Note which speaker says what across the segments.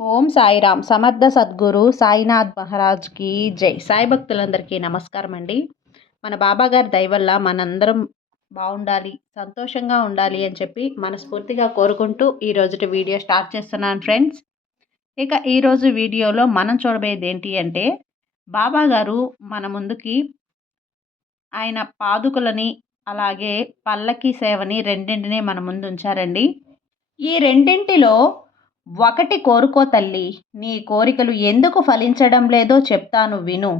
Speaker 1: ఓం సాయిరామ్. సమర్థ సద్గురు సాయినాథ్ మహారాజ్కి జై. సాయి భక్తులందరికీ నమస్కారం అండి. మన బాబాగారి దయవల్ల మనందరం బాగుండాలి సంతోషంగా ఉండాలి అని చెప్పి మనస్ఫూర్తిగా కోరుకుంటూ ఈ రోజుటి వీడియో స్టార్ట్ చేస్తున్నాను ఫ్రెండ్స్. ఇక ఈరోజు వీడియోలో మనం చూడబోయేది ఏంటి అంటే బాబాగారు మన ముందుకి ఆయన పాదుకులని అలాగే పల్లకి సేవని రెండింటినీ మన ముందు ఉంచారండి. ఈ రెండింటిలో ఒకటి కోరుకో తల్లి నీ కోరికలు ఎందుకు ఫలించడం లేదో చెప్తాను విను.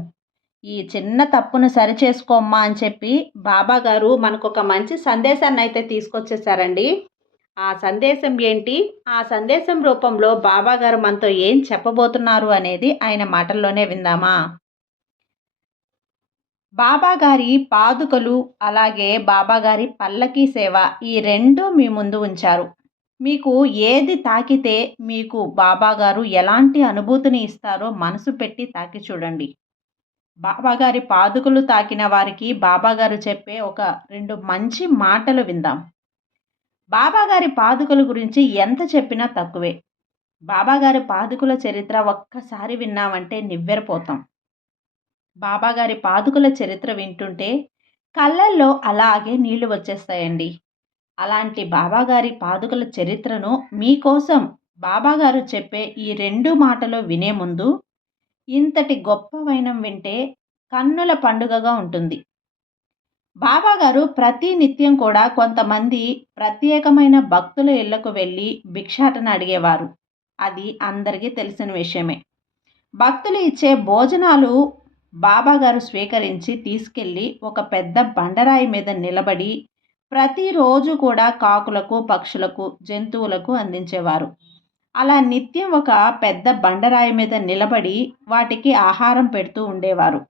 Speaker 1: ఈ చిన్న తప్పును సరిచేసుకోమ్మా అని చెప్పి బాబాగారు మనకొక మనకు ఒక మంచి సందేశాన్ని అయితే తీసుకొచ్చేసారండి. ఆ సందేశం ఏంటి? ఆ సందేశం రూపంలో బాబాగారు మనతో ఏం చెప్పబోతున్నారు అనేది ఆయన మాటల్లోనే విందామా? బాబాగారి పాదుకలు అలాగే బాబాగారి పల్లకీ సేవ ఈ రెండు మీ ముందు ఉంచారు. మీకు ఏది తాకితే మీకు బాబాగారు ఎలాంటి అనుభూతిని ఇస్తారో మనసు పెట్టి తాకి చూడండి. బాబాగారి పాదుకలు తాకిన వారికి బాబాగారు చెప్పే ఒక రెండు మంచి మాటలు విందాం. బాబాగారి పాదుకల గురించి ఎంత చెప్పినా తక్కువే. బాబాగారి పాదుకుల చరిత్ర ఒక్కసారి విన్నామంటే నివ్వెరపోతాం. బాబాగారి పాదుకుల చరిత్ర వింటుంటే కళ్ళల్లో అలాగే నీళ్ళు వచ్చేస్తాయండి. అలాంటి బాబాగారి పాదుకల చరిత్రను మీకోసం బాబాగారు చెప్పే ఈ రెండు మాటలు వినే ముందు ఇంతటి గొప్ప వైనం వింటే కన్నుల పండుగగా ఉంటుంది. బాబాగారు ప్రతి నిత్యం కూడా కొంతమంది ప్రత్యేకమైన భక్తుల ఇళ్ళకు వెళ్ళి భిక్షాటన అడిగేవారు. అది అందరికీ తెలిసిన విషయమే. భక్తులు ఇచ్చే భోజనాలు బాబాగారు స్వీకరించి తీసుకెళ్ళి ఒక పెద్ద బండరాయి మీద నిలబడి ప్రతిరోజు కూడా కాకులకు పక్షులకు జంతువులకు అందించేవారు. అలా నిత్యం ఒక పెద్ద బండరాయి మీద నిలబడి వాటికి ఆహారం పెడుతూ ఉండేవారు.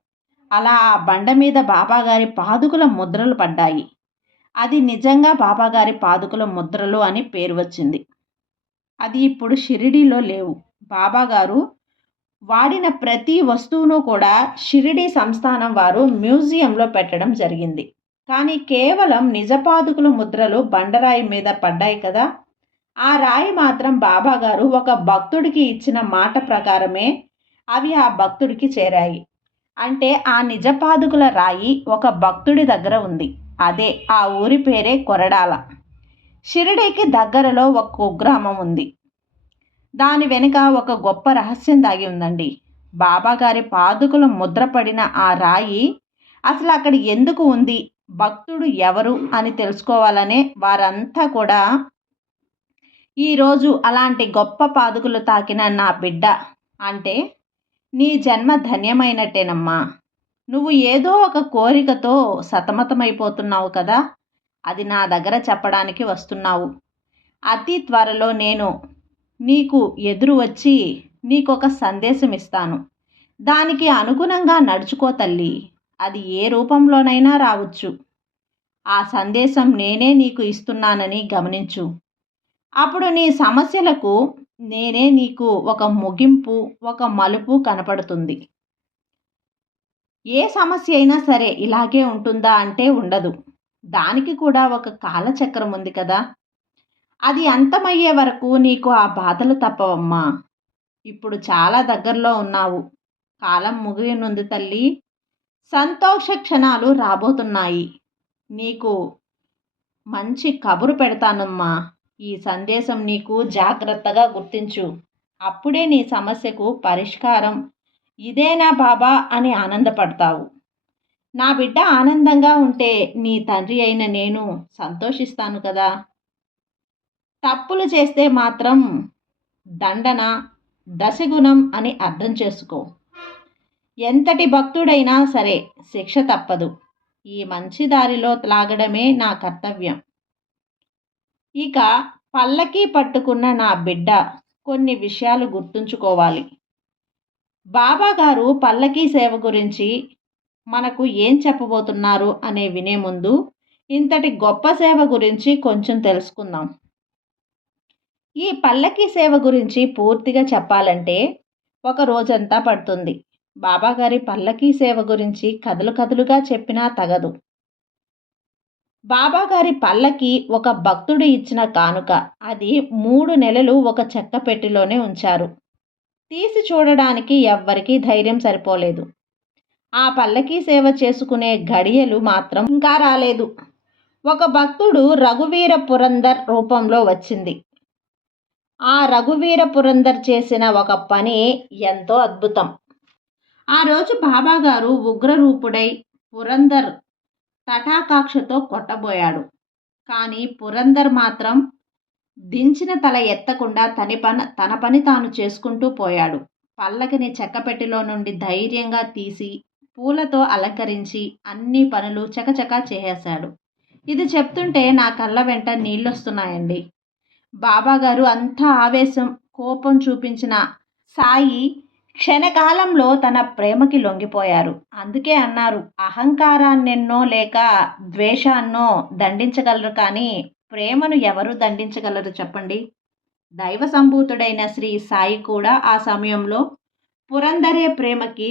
Speaker 1: అలా ఆ బండ మీద బాబాగారి పాదుకుల ముద్రలు పడ్డాయి. అది నిజంగా బాబాగారి పాదుకుల ముద్రలు అని పేరు వచ్చింది. అది ఇప్పుడు షిరిడీలో లేవు. బాబాగారు వాడిన ప్రతి వస్తువును కూడా షిరిడీ సంస్థానం వారు మ్యూజియంలో పెట్టడం జరిగింది. కానీ కేవలం నిజపాదుకుల ముద్రలు బండరాయి మీద పడ్డాయి కదా. ఆ రాయి మాత్రం బాబాగారు ఒక భక్తుడికి ఇచ్చిన మాట ప్రకారమే అవి ఆ భక్తుడికి చేరాయి. అంటే ఆ నిజపాదుకుల రాయి ఒక భక్తుడి దగ్గర ఉంది. అదే ఆ ఊరి పేరే కొరడాల. షిరిడీకి దగ్గరలో ఒక కుగ్రామం ఉంది. దాని వెనుక ఒక గొప్ప రహస్యం దాగి ఉందండి. బాబాగారి పాదుకుల ముద్రపడిన ఆ రాయి అసలు అక్కడ ఎందుకు ఉంది? భక్తుడు ఎవరు అని తెలుసుకోవాలనే వారంతా కూడా ఈరోజు అలాంటి గొప్ప పాదుకులు తాకిన నా బిడ్డ అంటే నీ జన్మ ధన్యమైనట్టేనమ్మా. నువ్వు ఏదో ఒక కోరికతో సతమతమైపోతున్నావు కదా అది నా దగ్గర చెప్పడానికి వస్తున్నావు. అతి త్వరలో నేను నీకు ఎదురు వచ్చి నీకొక సందేశం ఇస్తాను దానికి అనుగుణంగా నడుచుకో తల్లి. అది ఏ రూపంలోనైనా రావచ్చు. ఆ సందేశం నేనే నీకు ఇస్తున్నానని గమనించు. అప్పుడు నీ సమస్యలకు నేనే నీకు ఒక ముగింపు ఒక మలుపు కనపడుతుంది. ఏ సమస్య అయినా సరే ఇలాగే ఉంటుందా అంటే ఉండదు. దానికి కూడా ఒక కాలచక్రం ఉంది కదా. అది అంతమయ్యే వరకు నీకు ఆ బాధలు తప్పవమ్మా. ఇప్పుడు చాలా దగ్గరలో ఉన్నావు. కాలం ముగియనుంది తల్లి. సంతోష క్షణాలు రాబోతున్నాయి. నీకు మంచి కబురు పెడతానమ్మా. ఈ సందేశం నీకు జాగ్రత్తగా గుర్తించు. అప్పుడే నీ సమస్యకు పరిష్కారం. ఇదేనా బాబా అని ఆనందపడతావు. నా బిడ్డ ఆనందంగా ఉంటే నీ తండ్రి అయిన నేను సంతోషిస్తాను కదా. తప్పులు చేస్తే మాత్రం దండన దశగుణం అని అర్థం చేసుకో. ఎంతటి భక్తుడైనా సరే శిక్ష తప్పదు. ఈ మంచి దారిలో త్లాగడమే నా కర్తవ్యం. ఇక పల్లకి పట్టుకున్న నా బిడ్డ కొన్ని విషయాలు గుర్తుంచుకోవాలి. బాబా గారు పల్లకీ సేవ గురించి మనకు ఏం చెప్పబోతున్నారు అనే వినే ముందు ఇంతటి గొప్ప సేవ గురించి కొంచెం తెలుసుకుందాం. ఈ పల్లకీ సేవ గురించి పూర్తిగా చెప్పాలంటే ఒక రోజంతా పడుతుంది. బాబాగారి పల్లకీ సేవ గురించి కథలు కథలుగా చెప్పినా తగదు. బాబాగారి పల్లకి ఒక భక్తుడు ఇచ్చిన కానుక. అది మూడు నెలలు ఒక చెక్క పెట్టిలోనే ఉంచారు. తీసి చూడడానికి ఎవ్వరికీ ధైర్యం సరిపోలేదు. ఆ పల్లకీ సేవ చేసుకునే గడియలు మాత్రం ఇంకా రాలేదు. ఒక భక్తుడు రఘువీర పురందర్ రూపంలో వచ్చింది. ఆ రఘువీర పురందర్ చేసిన ఒక పని ఎంతో అద్భుతం. ఆ రోజు బాబాగారు ఉగ్రరూపుడై పురందర్ తటాకాక్షతో కొట్టబోయాడు. కానీ పురందర్ మాత్రం దించిన తల ఎత్తకుండా తని పని తన పని తాను చేసుకుంటూ పోయాడు. పల్లకిని చెక్కపెట్టిలో నుండి ధైర్యంగా తీసి పూలతో అలంకరించి అన్ని పనులు చకచకా చేసేశాడు. ఇది చెప్తుంటే నా కళ్ళ వెంట నీళ్ళొస్తున్నాయండి. బాబాగారు అంత ఆవేశం కోపం చూపించిన సాయి క్షణకాలంలో తన ప్రేమకి లొంగిపోయారు. అందుకే అన్నారు అహంకారాన్నెన్నో లేక ద్వేషాన్నో దండించగలరు కానీ ప్రేమను ఎవరు దండించగలరు చెప్పండి? దైవ సంభూతుడైన శ్రీ సాయి కూడా ఆ సమయంలో పురందరే ప్రేమకి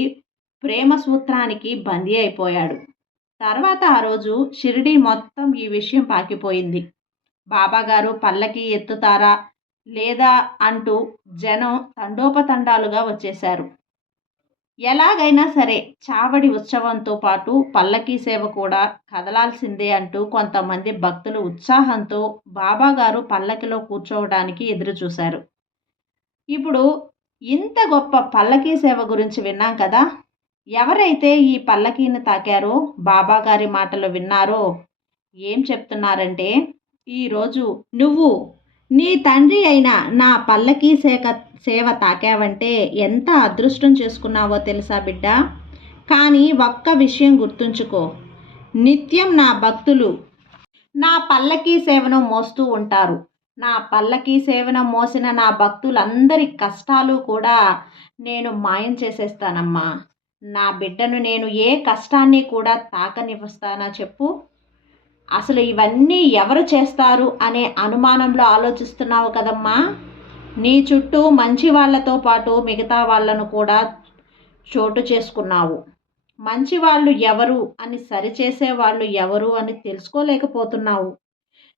Speaker 1: ప్రేమ సూత్రానికి బందీ అయిపోయాడు. తర్వాత ఆ రోజు షిరిడి మొత్తం ఈ విషయం పాకిపోయింది. బాబాగారు పల్లకి ఎత్తుతారా? లేదా అంటూ జనం తండోపతండాలుగా వచ్చేశారు. ఎలాగైనా సరే చావడి ఉత్సవంతో పాటు పల్లకీ సేవ కూడా కదలాల్సిందే అంటూ కొంతమంది భక్తులు ఉత్సాహంతో బాబాగారు పల్లకిలో కూర్చోవడానికి ఎదురుచూశారు ఇప్పుడు ఇంత గొప్ప పల్లకీ సేవ గురించి విన్నాం కదా! ఎవరైతే ఈ పల్లకీని తాకారో బాబాగారి మాటలు విన్నారో ఏం చెప్తున్నారంటే ఈరోజు నువ్వు నీ తండ్రి అయిన నా పల్లకీ సేక సేవ తాకావంటే ఎంత అదృష్టం చేసుకున్నావో తెలుసా బిడ్డ? కానీ ఒక్క విషయం గుర్తుంచుకో. నిత్యం నా భక్తులు నా పల్లకీ సేవను మోస్తూ ఉంటారు. నా పల్లకీ సేవను మోసిన నా భక్తులందరి కష్టాలు కూడా నేను మాయం చేసేస్తానమ్మా. నా బిడ్డను నేను ఏ కష్టాన్ని కూడా తాకనివ్వస్తానా చెప్పు? అసలు ఇవన్నీ ఎవరు చేస్తారు అనే అనుమానంలో ఆలోచిస్తున్నావు కదమ్మా? నీ చుట్టూ మంచి వాళ్ళతో పాటు మిగతా వాళ్ళను కూడా చోటు చేసుకున్నావు. మంచి వాళ్ళు ఎవరు అని సరిచేసే వాళ్ళు ఎవరు అని తెలుసుకోలేకపోతున్నావు.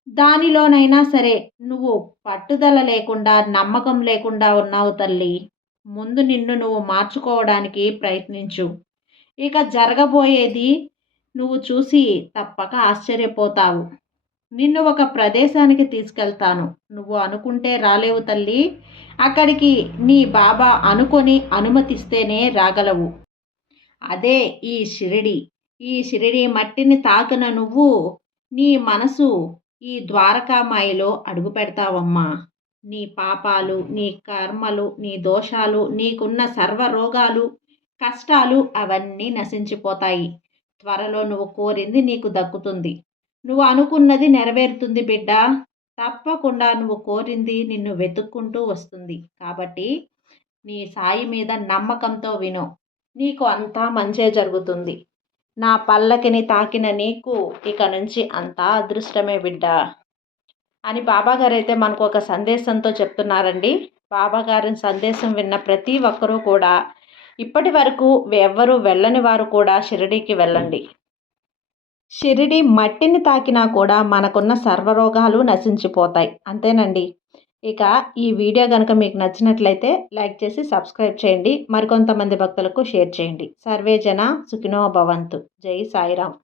Speaker 1: దానిలోనైనా సరే నువ్వు పట్టుదల లేకుండా నమ్మకం లేకుండా ఉన్నావు తల్లి. ముందు నిన్ను నువ్వు మార్చుకోవడానికి ప్రయత్నించు. ఇక జరగబోయేది నువ్వు చూసి తప్పక ఆశ్చర్యపోతావు. నిన్ను ఒక ప్రదేశానికి తీసుకెళ్తాను. నువ్వు అనుకుంటే రాలేవు తల్లి. అక్కడికి నీ బాబా అనుకొని అనుమతిస్తేనే రాగలవు. అదే ఈ షిరిడి. ఈ షిరిడి మట్టిని తాకిన నువ్వు నీ మనసు ఈ ద్వారకామాయిలో అడుగు పెడతావమ్మా నీ పాపాలు నీ కర్మలు నీ దోషాలు నీకున్న సర్వ రోగాలు కష్టాలు అవన్నీ నశించిపోతాయి. త్వరలో నువ్వు కోరింది నీకు దక్కుతుంది. నువ్వు అనుకున్నది నెరవేరుతుంది బిడ్డ. తప్పకుండా నువ్వు కోరింది నిన్ను వెతుక్కుంటూ వస్తుంది. కాబట్టి నీ సాయి మీద నమ్మకంతో విను. నీకు అంతా మంచే జరుగుతుంది. నా పల్లకిని తాకిన నీకు ఇక నుంచి అంతా అదృష్టమే బిడ్డ. అని బాబాగారు అయితే మనకు ఒక సందేశంతో చెప్తున్నారండి. బాబాగారి సందేశం విన్న ప్రతి ఒక్కరూ కూడా ఇప్పటి వరకు ఎవ్వరూ వెళ్ళని వారు కూడా షిరిడీకి వెళ్ళండి. షిరిడి మట్టిని తాకినా కూడా మనకున్న సర్వరోగాలు నశించిపోతాయి. అంతేనండి. ఇక ఈ వీడియో కనుక మీకు నచ్చినట్లయితే లైక్ చేసి సబ్స్క్రైబ్ చేయండి. మరికొంతమంది భక్తులకు షేర్ చేయండి. సర్వే జన సుఖినో భవంతు. జై సాయిరామ్.